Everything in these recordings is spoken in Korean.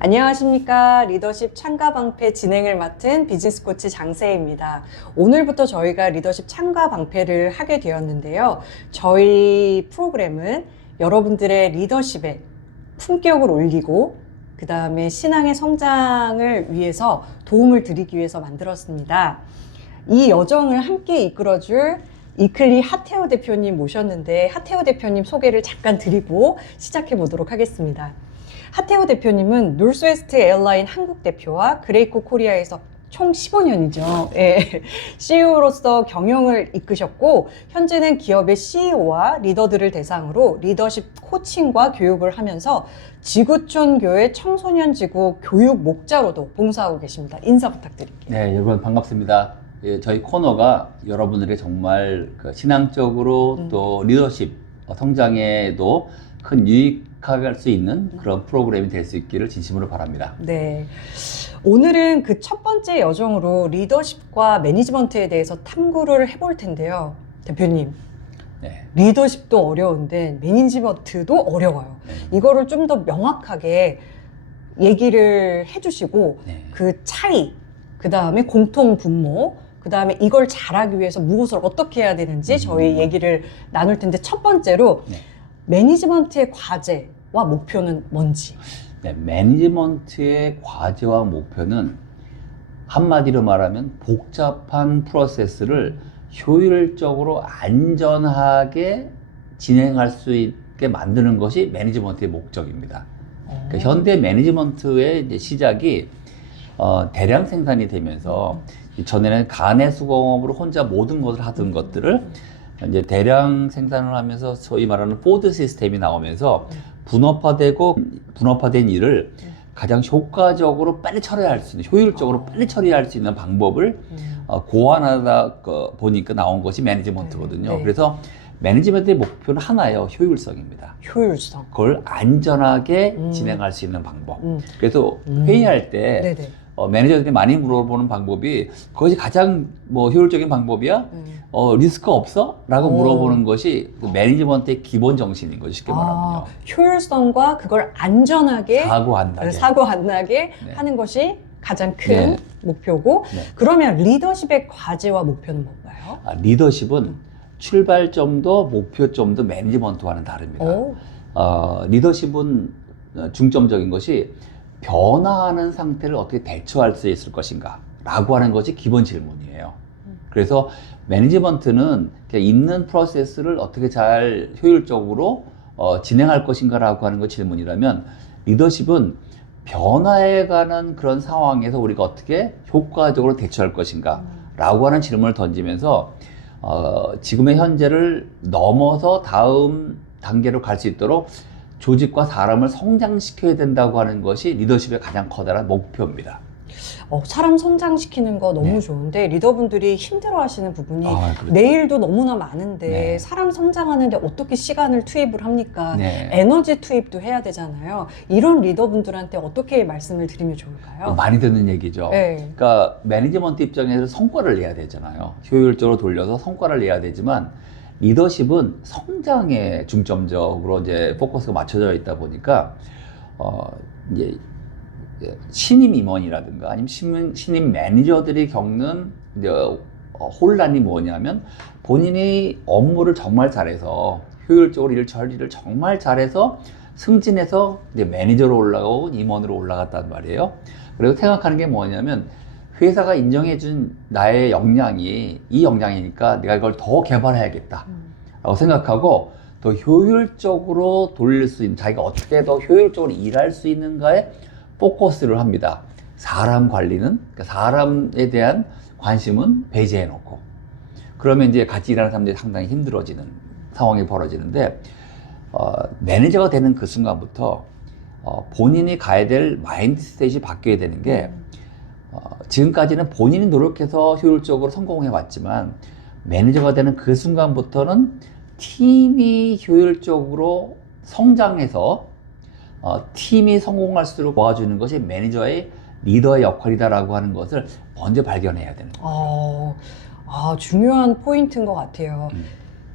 안녕하십니까. 리더십 참가 방패 진행을 맡은 비즈니스 코치 장세희입니다. 오늘부터 저희가 리더십 참가 방패를 하게 되었는데요. 저희 프로그램은 여러분들의 리더십에 품격을 올리고 그 다음에 신앙의 성장을 위해서 도움을 드리기 위해서 만들었습니다. 이 여정을 함께 이끌어줄 이클리 하태호 대표님 모셨는데 하태호 대표님 소개를 잠깐 드리고 시작해 보도록 하겠습니다. 하태호 대표님은 노스웨스트 에어라인 한국 대표와 그레이코 코리아에서 총 15년이죠. 예. CEO로서 경영을 이끄셨고 현재는 기업의 CEO와 리더들을 대상으로 리더십 코칭과 교육을 하면서 지구촌 교회 청소년 지구 교육 목자로도 봉사하고 계십니다. 인사 부탁드릴게요. 네, 여러분 반갑습니다. 예, 저희 코너가 여러분들의 정말 그 신앙적으로 또 리더십 성장에도 큰 유익할 수 있는 그런 프로그램이 될 수 있기를 진심으로 바랍니다. 네. 오늘은 그 첫 번째 여정으로 리더십과 매니지먼트에 대해서 탐구를 해볼 텐데요. 대표님, 네. 리더십도 어려운데 매니지먼트도 어려워요. 이거를 좀 더 명확하게 얘기를 해주시고 네. 그 차이, 그 다음에 공통 분모, 그 다음에 이걸 잘하기 위해서 무엇을 어떻게 해야 되는지 저희 얘기를 나눌 텐데 첫 번째로 네. 매니지먼트의 과제와 목표는 뭔지. 네, 매니지먼트의 과제와 목표는 한마디로 말하면 복잡한 프로세스를 효율적으로 안전하게 진행할 수 있게 만드는 것이 매니지먼트의 목적입니다. 그러니까 현대 매니지먼트의 이제 시작이 대량 생산이 되면서 전에는 간의 수공업으로 혼자 모든 것을 하던 것들을 이제 대량 생산을 하면서 소위 말하는 포드 시스템이 나오면서 분업화된 일을 가장 효과적으로 빨리 처리할 수 있는, 효율적으로 빨리 처리할 수 있는 방법을 고안하다 보니까 나온 것이 매니지먼트거든요. 네. 그래서 매니지먼트의 목표는 하나예요. 효율성입니다. 효율성. 그걸 안전하게 진행할 수 있는 방법. 그래서 음. 회의할 때 네네. 매니저들이 많이 물어보는 방법이 그것이 가장 효율적인 방법이야? 리스크 없어? 라고 물어보는 것이 그 매니지먼트의 기본 정신인 거죠. 쉽게 말하면요. 효율성과 그걸 안전하게 사고 안 나게 네. 하는 것이 가장 큰 네. 목표고 네. 그러면 리더십의 과제와 목표는 뭔가요? 리더십은 출발점도 목표점도 매니지먼트와는 다릅니다. 리더십은 중점적인 것이 변화하는 상태를 어떻게 대처할 수 있을 것인가 라고 하는 것이 기본 질문이에요. 그래서 매니지먼트는 있는 프로세스를 어떻게 잘 효율적으로 진행할 것인가 라고 하는 것 질문이라면 리더십은 변화해 가는 그런 상황에서 우리가 어떻게 효과적으로 대처할 것인가 라고 하는 질문을 던지면서 지금의 현재를 넘어서 다음 단계로 갈 수 있도록 조직과 사람을 성장시켜야 된다고 하는 것이 리더십의 가장 커다란 목표입니다. 사람 성장시키는 거 너무 네. 좋은데 리더분들이 힘들어 하시는 부분이 그렇죠. 내일도 너무나 많은데 네. 사람 성장하는데 어떻게 시간을 투입을 합니까? 네. 에너지 투입도 해야 되잖아요. 이런 리더분들한테 어떻게 말씀을 드리면 좋을까요? 많이 듣는 얘기죠. 네. 그러니까 매니지먼트 입장에서 성과를 내야 되잖아요. 효율적으로 돌려서 성과를 내야 되지만 리더십은 성장에 중점적으로 이제 포커스가 맞춰져 있다 보니까 이제 신임 임원이라든가 아니면 신임 매니저들이 겪는 이제 혼란이 뭐냐면 본인이 업무를 정말 잘해서 효율적으로 일 처리를 정말 잘해서 승진해서 이제 매니저로 올라가고 임원으로 올라갔단 말이에요. 그리고 생각하는 게 뭐냐면 회사가 인정해준 나의 역량이 이 역량이니까 내가 이걸 더 개발해야겠다 라고 생각하고 더 효율적으로 돌릴 수 있는, 자기가 어떻게 더 효율적으로 일할 수 있는가에 포커스를 합니다. 사람 관리는, 그러니까 사람에 대한 관심은 배제해 놓고 그러면 이제 같이 일하는 사람들이 상당히 힘들어지는 상황이 벌어지는데 매니저가 되는 그 순간부터 본인이 가야 될 마인드셋이 바뀌어야 되는 게 지금까지는 본인이 노력해서 효율적으로 성공해 왔지만 매니저가 되는 그 순간부터는 팀이 효율적으로 성장해서 팀이 성공할수록 도와주는 것이 매니저의 리더의 역할이다라고 하는 것을 먼저 발견해야 되는 거예요. 중요한 포인트인 것 같아요.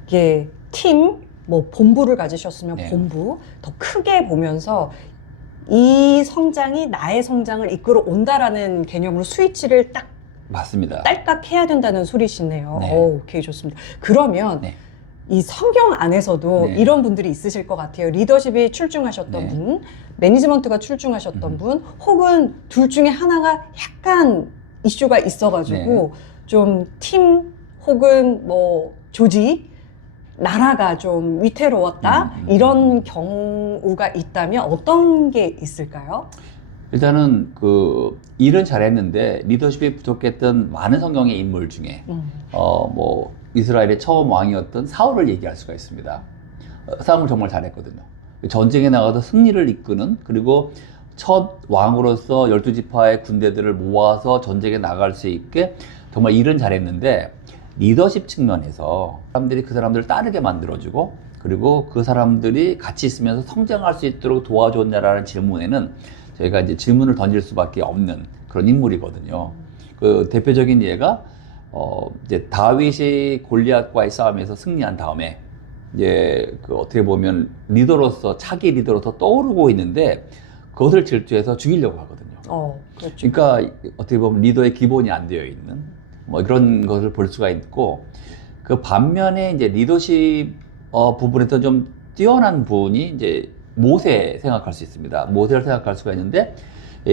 이게 팀, 본부를 가지셨으면 네. 본부, 더 크게 보면서 이 성장이 나의 성장을 이끌어 온다라는 개념으로 스위치를 딱 맞습니다. 딸깍 해야 된다는 소리시네요. 네. 오케이, 좋습니다. 그러면 네. 이 성경 안에서도 네. 이런 분들이 있으실 것 같아요. 리더십이 출중하셨던 네. 분, 매니지먼트가 출중하셨던 분, 혹은 둘 중에 하나가 약간 이슈가 있어가지고 좀 팀 혹은 뭐 조직, 나라가 좀 위태로웠다 이런 경우가 있다면 어떤 게 있을까요? 일단은 그 일은 잘했는데 리더십이 부족했던 많은 성경의 인물 중에 뭐 이스라엘의 처음 왕이었던 사울을 얘기할 수가 있습니다. 싸움을 정말 잘했거든요. 전쟁에 나가서 승리를 이끄는, 그리고 첫 왕으로서 12지파의 군대들을 모아서 전쟁에 나갈 수 있게 정말 일은 잘했는데, 리더십 측면에서 사람들이 그 사람들을 따르게 만들어주고, 그리고 그 사람들이 같이 있으면서 성장할 수 있도록 도와줬냐라는 질문에는 저희가 이제 질문을 던질 수밖에 없는 그런 인물이거든요. 그 대표적인 예가 이제 다윗이 골리앗과의 싸움에서 승리한 다음에 이제 그 어떻게 보면 리더로서, 차기 리더로서 떠오르고 있는데 그것을 질투해서 죽이려고 하거든요. 그렇죠. 그러니까 어떻게 보면 리더의 기본이 안 되어 있는 뭐 그런 것을 볼 수가 있고, 그 반면에 이제 리더십 부분에서 좀 뛰어난 분이 이제 모세 생각할 수 있습니다. 모세를 생각할 수가 있는데,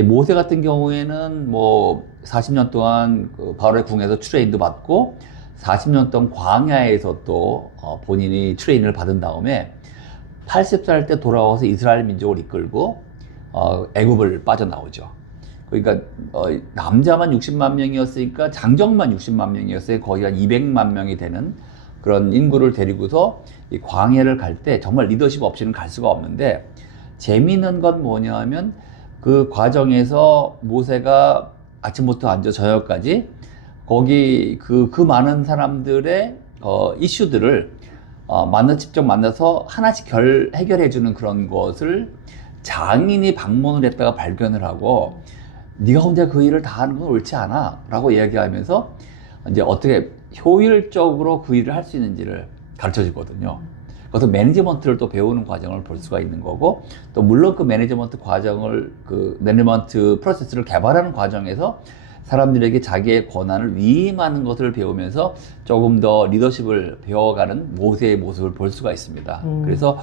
모세 같은 경우에는 뭐 40년 동안 그 바로의 궁에서 트레인도 받고 40년 동안 광야에서 또 본인이 트레이닝을 받은 다음에 80살 때 돌아와서 이스라엘 민족을 이끌고 애굽을 빠져나오죠. 그러니까 남자만 60만 명이었으니까 장정만 60만 명이었어요. 거의 한 200만 명이 되는 그런 인구를 데리고서 이 광야를 갈 때 정말 리더십 없이는 갈 수가 없는데, 재미있는 건 뭐냐 하면 그 과정에서 모세가 아침부터 앉아 저녁까지 거기 그 많은 사람들의 이슈들을 직접 만나서 하나씩 해결해 주는 그런 것을 장인이 방문을 했다가 발견을 하고, 네가 혼자 그 일을 다 하는 건 옳지 않아 라고 이야기하면서 이제 어떻게 효율적으로 그 일을 할 수 있는지를 가르쳐 주거든요. 그래서 매니지먼트를 또 배우는 과정을 볼 수가 있는 거고, 또 물론 그 매니지먼트 과정을, 그 매니지먼트 프로세스를 개발하는 과정에서 사람들에게 자기의 권한을 위임하는 것을 배우면서 조금 더 리더십을 배워가는 모세의 모습을 볼 수가 있습니다. 그래서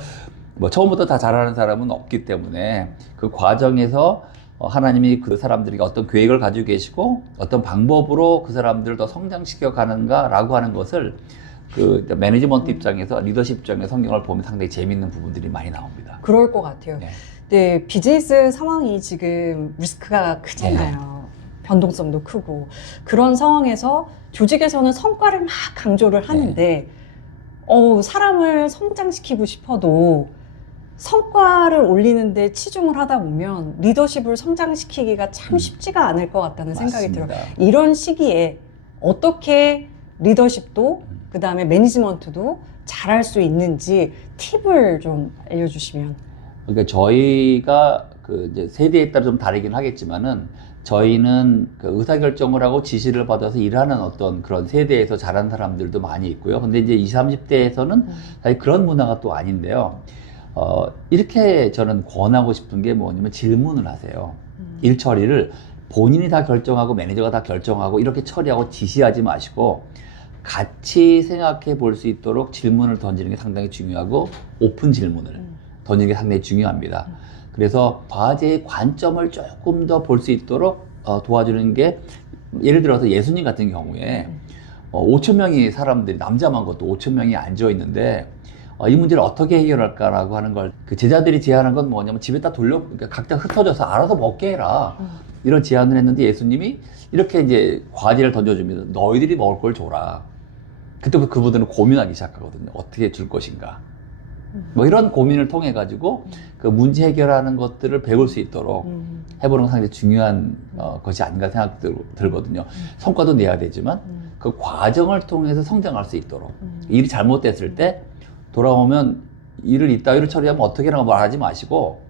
뭐 처음부터 다 잘하는 사람은 없기 때문에 그 과정에서 하나님이 그 사람들에게 어떤 계획을 가지고 계시고 어떤 방법으로 그 사람들을 더 성장시켜 가는가라고 하는 것을 그 매니지먼트 입장에서, 리더십 입장에서 성경을 보면 상당히 재미있는 부분들이 많이 나옵니다. 그럴 것 같아요. 네. 네, 비즈니스 상황이 지금 리스크가 크잖아요. 변동성도 크고. 그런 상황에서 조직에서는 성과를 막 강조를 하는데 사람을 성장시키고 싶어도 성과를 올리는데 치중을 하다 보면 리더십을 성장시키기가 참 쉽지가 않을 것 같다는 생각이 들어요. 이런 시기에 어떻게 리더십도 그 다음에 매니지먼트도 잘할 수 있는지 팁을 좀 알려주시면. 그러니까 저희가 그 이제 세대에 따라 좀 다르긴 하겠지만은, 저희는 그 의사결정을 하고 지시를 받아서 일하는 어떤 그런 세대에서 자란 사람들도 많이 있고요. 근데 이제 20, 30대에서는 사실 그런 문화가 또 아닌데요. 이렇게 저는 권하고 싶은 게 뭐냐면 질문을 하세요. 일 처리를 본인이 다 결정하고 매니저가 다 결정하고 이렇게 처리하고 지시하지 마시고 같이 생각해 볼 수 있도록 질문을 던지는 게 상당히 중요하고, 오픈 질문을 던지는 게 상당히 중요합니다. 그래서 과제의 관점을 조금 더 볼 수 있도록 도와주는 게, 예를 들어서 예수님 같은 경우에 5천 명이 사람들이, 남자만 것도 5천 명이 앉아 있는데 이 문제를 어떻게 해결할까라고 하는 걸, 그 제자들이 제안한 건 뭐냐면 집에다 그러니까 각자 흩어져서 알아서 먹게 해라, 이런 제안을 했는데 예수님이 이렇게 이제 과제를 던져주면서 너희들이 먹을 걸 줘라. 그때부터 그분들은 고민하기 시작하거든요. 어떻게 줄 것인가. 뭐 이런 고민을 통해 가지고 그 문제 해결하는 것들을 배울 수 있도록 해보는 건 상당히 중요한 것이 아닌가 생각 들거든요. 성과도 내야 되지만 그 과정을 통해서 성장할 수 있도록, 일이 잘못됐을 때 돌아오면 일을 이따위로 처리하면 어떻게 라고 말하지 마시고,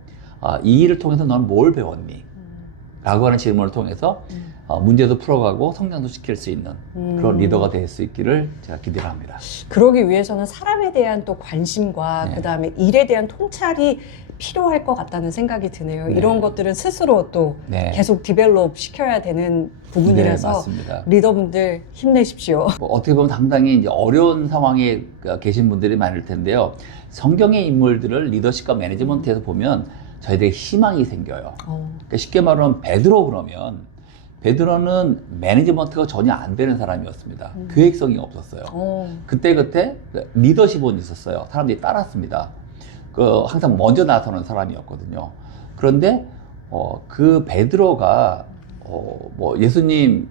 이 일을 통해서 너는 뭘 배웠니? 라고 하는 질문을 통해서 문제도 풀어가고 성장도 시킬 수 있는 그런 리더가 될 수 있기를 제가 기대를 합니다. 그러기 위해서는 사람에 대한 또 관심과 네. 그다음에 일에 대한 통찰이 필요할 것 같다는 생각이 드네요. 네. 이런 것들은 스스로 또 네. 계속 디벨롭 시켜야 되는 부분이라서 네, 맞습니다. 리더분들 힘내십시오. 뭐 어떻게 보면 상당히 이제 어려운 상황에 계신 분들이 많을 텐데요. 성경의 인물들을 리더십과 매니지먼트에서 보면 저희들에게 희망이 생겨요. 그러니까 쉽게 말하면 베드로는 매니지먼트가 전혀 안 되는 사람이었습니다. 계획성이 없었어요. 그때 리더십은 있었어요. 사람들이 따랐습니다. 항상 먼저 나서는 사람이었거든요. 그런데 그 베드로가 뭐 예수님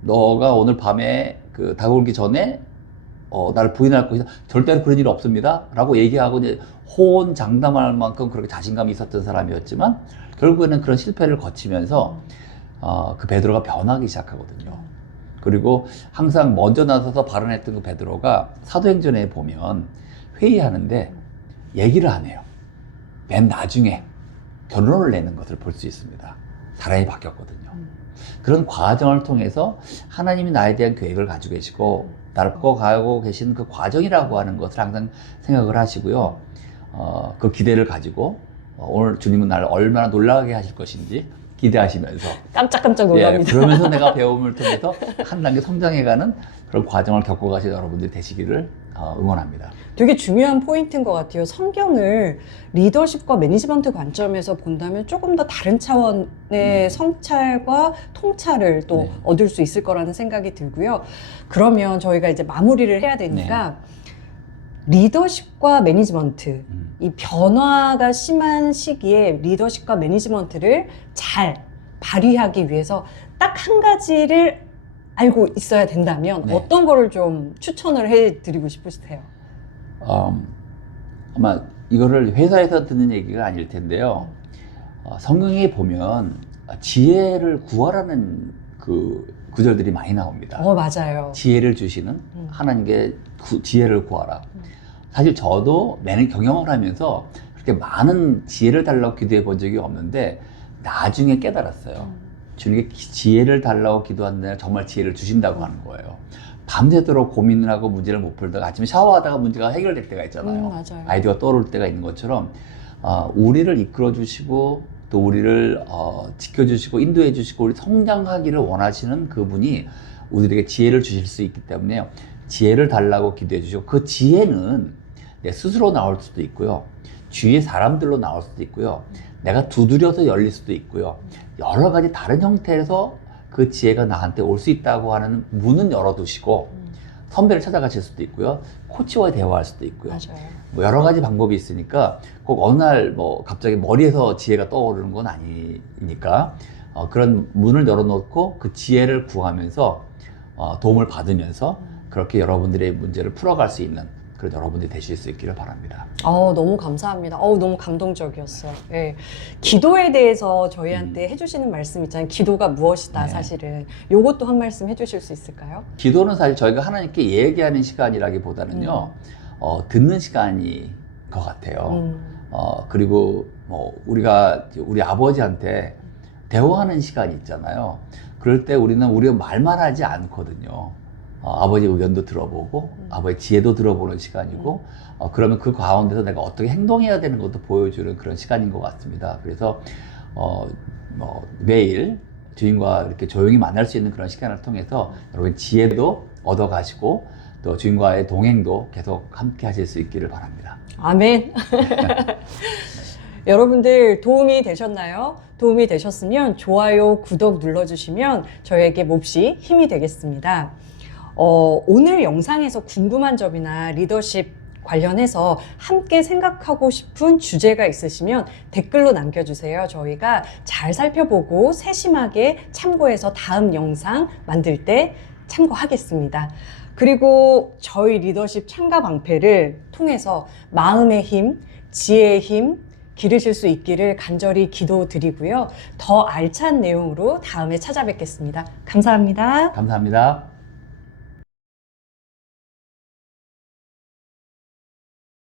너가 오늘 밤에 다가오기 전에 나를 부인할 것이다. 절대로 그런 일 없습니다. 라고 얘기하고 이제 호언장담할 만큼 그렇게 자신감이 있었던 사람이었지만 결국에는 그런 실패를 거치면서 그 베드로가 변하기 시작하거든요. 그리고 항상 먼저 나서서 발언했던 그 베드로가 사도행전에 보면 회의하는데 얘기를 안 해요. 맨 나중에 결론을 내는 것을 볼 수 있습니다. 사람이 바뀌었거든요. 그런 과정을 통해서 하나님이 나에 대한 계획을 가지고 계시고 나를 꿔가고 계신 그 과정이라고 하는 것을 항상 생각을 하시고요. 그 기대를 가지고 오늘 주님은 나를 얼마나 놀라게 하실 것인지 기대하시면서 깜짝깜짝 놀랍니다. 그러면서 내가 배움을 통해서 한 단계 성장해가는 그런 과정을 겪어가신 여러분들이 되시기를 응원합니다. 되게 중요한 포인트인 것 같아요. 성경을 리더십과 매니지먼트 관점에서 본다면 조금 더 다른 차원의 성찰과 통찰을 또 네. 얻을 수 있을 거라는 생각이 들고요. 그러면 저희가 이제 마무리를 해야 되니까 리더십과 매니지먼트, 이 변화가 심한 시기에 리더십과 매니지먼트를 잘 발휘하기 위해서 딱 한 가지를 알고 있어야 된다면 네. 어떤 거를 좀 추천을 해드리고 싶으세요? 아마 이거를 회사에서 듣는 얘기가 아닐 텐데요. 성경에 보면 지혜를 구하라는 그 구절들이 많이 나옵니다. 맞아요. 지혜를 주시는 하나님께 지혜를 구하라. 사실 저도 매년 경영을 하면서 그렇게 많은 지혜를 달라고 기도해 본 적이 없는데 나중에 깨달았어요. 주님께 지혜를 달라고 기도한다면 정말 지혜를 주신다고 하는 거예요. 밤새도록 고민을 하고 문제를 못 풀다가 아침에 샤워하다가 문제가 해결될 때가 있잖아요. 맞아요. 아이디어가 떠오를 때가 있는 것처럼 우리를 이끌어 주시고 또 우리를 지켜주시고 인도해 주시고 우리 성장하기를 원하시는 그분이 우리에게 지혜를 주실 수 있기 때문에 지혜를 달라고 기도해 주시고 그 지혜는 내 스스로 나올 수도 있고요. 주위의 사람들로 나올 수도 있고요. 내가 두드려서 열릴 수도 있고요. 여러 가지 다른 형태에서 그 지혜가 나한테 올 수 있다고 하는 문은 열어두시고 선배를 찾아가실 수도 있고요. 코치와 대화할 수도 있고요. 맞아요. 뭐 여러 가지 방법이 있으니까 꼭 어느 날 갑자기 머리에서 지혜가 떠오르는 건 아니니까 그런 문을 열어놓고 그 지혜를 구하면서 도움을 받으면서 그렇게 여러분들의 문제를 풀어갈 수 있는 그런 여러분들이 되실 수 있기를 바랍니다. 너무 감사합니다. 너무 감동적이었어요. 예. 기도에 대해서 저희한테 해주시는 말씀 있잖아요. 기도가 무엇이다, 네. 사실은. 요것도 한 말씀 해주실 수 있을까요? 기도는 사실 저희가 하나님께 얘기하는 시간이라기보다는요, 듣는 시간인 것 같아요. 그리고 우리가 우리 아버지한테 대화하는 시간이 있잖아요. 그럴 때 우리가 말만 하지 않거든요. 아버지 의견도 들어보고 아버지 지혜도 들어보는 시간이고 그러면 그 가운데서 내가 어떻게 행동해야 되는 것도 보여주는 그런 시간인 것 같습니다. 그래서 매일 주인과 이렇게 조용히 만날 수 있는 그런 시간을 통해서 여러분 지혜도 얻어가시고 또 주인과의 동행도 계속 함께 하실 수 있기를 바랍니다. 아멘. 여러분들 도움이 되셨나요? 도움이 되셨으면 좋아요, 구독 눌러주시면 저에게 몹시 힘이 되겠습니다. 오늘 영상에서 궁금한 점이나 리더십 관련해서 함께 생각하고 싶은 주제가 있으시면 댓글로 남겨주세요. 저희가 잘 살펴보고 세심하게 참고해서 다음 영상 만들 때 참고하겠습니다. 그리고 저희 리더십 참가 방패를 통해서 마음의 힘, 지혜의 힘 기르실 수 있기를 간절히 기도드리고요. 더 알찬 내용으로 다음에 찾아뵙겠습니다. 감사합니다. 감사합니다.